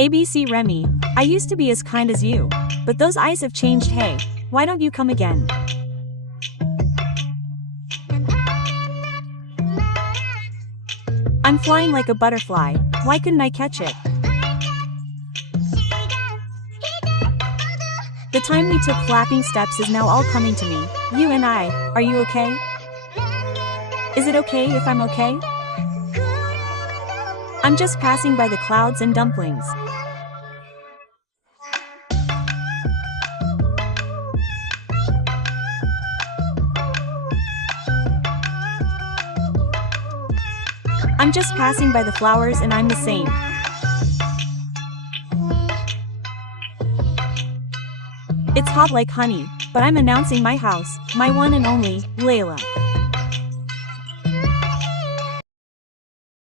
ABC Remy, I used to be as kind as you. But those eyes have changed. Hey, why don't you come again? I'm flying like a butterfly, why couldn't I catch it? The time we took flapping steps is now all coming to me, you and I, are you okay? Is it okay if I'm okay? I'm just passing by the clouds and dumplings. I'm just passing by the flowers and I'm the same. It's hot like honey, but I'm announcing my house, my one and only, Layla.